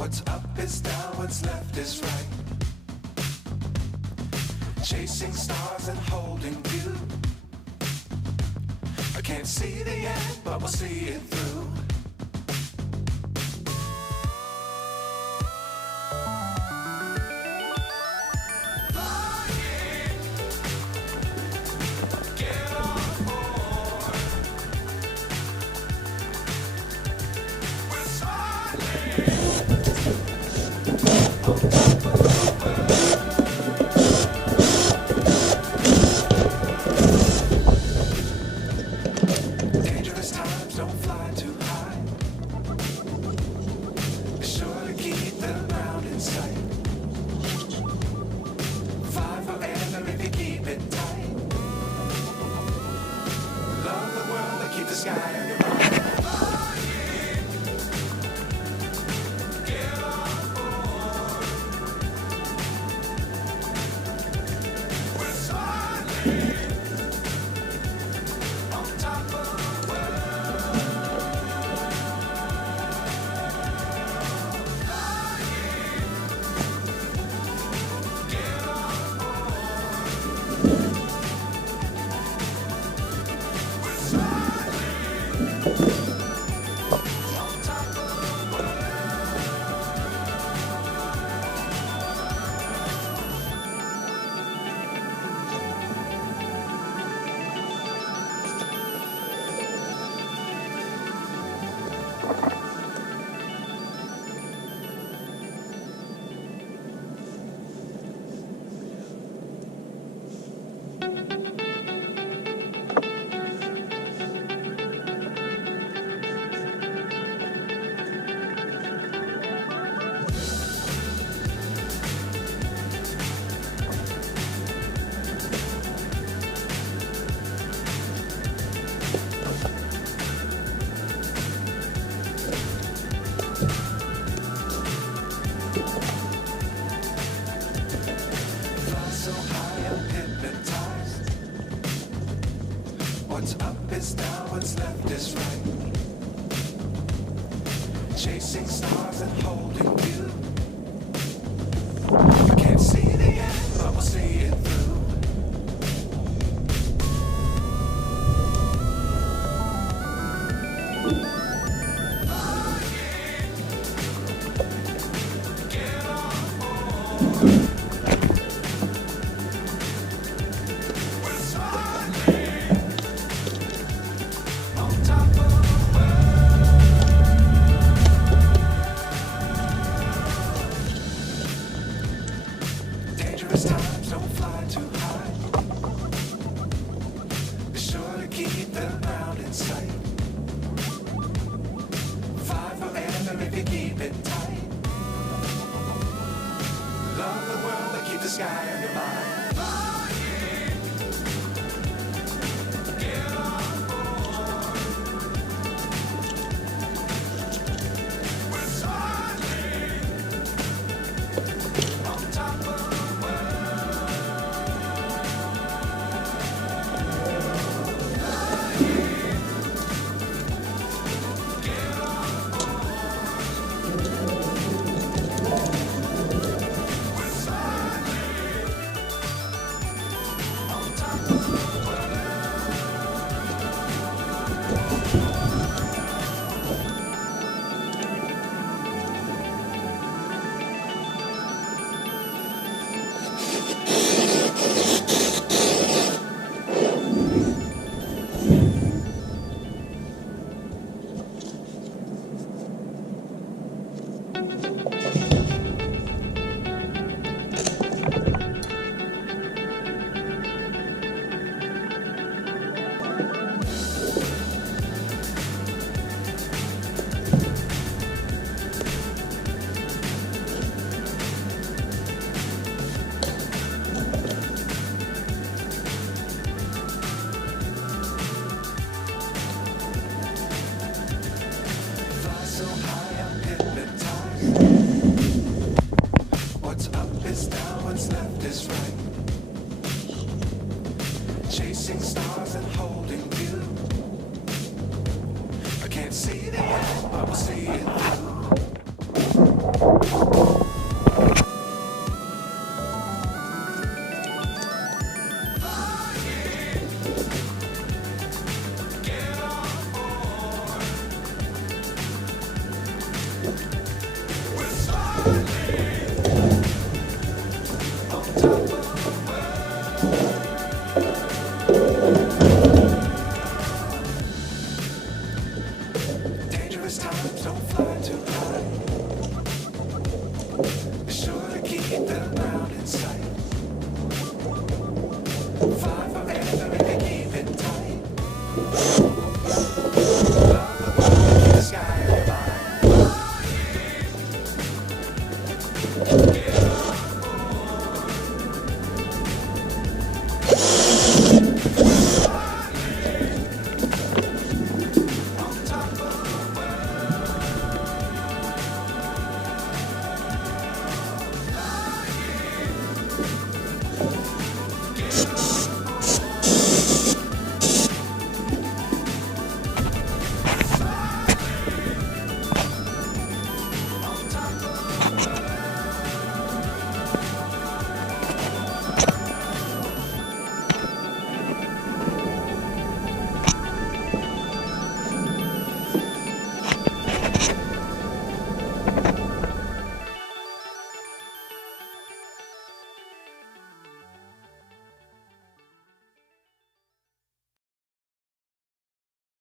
What's up is down, what's left is right. Chasing stars and holding you. I can't see the end, but we'll see it through. Dangerous times, don't fly too high. Be sure to keep the ground in sight. Fly forever if you keep it tight. Love the world and keep the sky on your mind. So high I'm hypnotized. What's up is down, what's left is right. Chasing stars and holding you. I can't see the end, but we'll see it through. Dangerous times, don't fly too high. Be sure to keep the ground in sight. Fly forever if you keep it tight. Love the world and keep the sky on your mind. Chasing stars and holding you. I can't see the end, but we'll see it through. We're smiling on top of the world. Dangerous times, don't fly too high.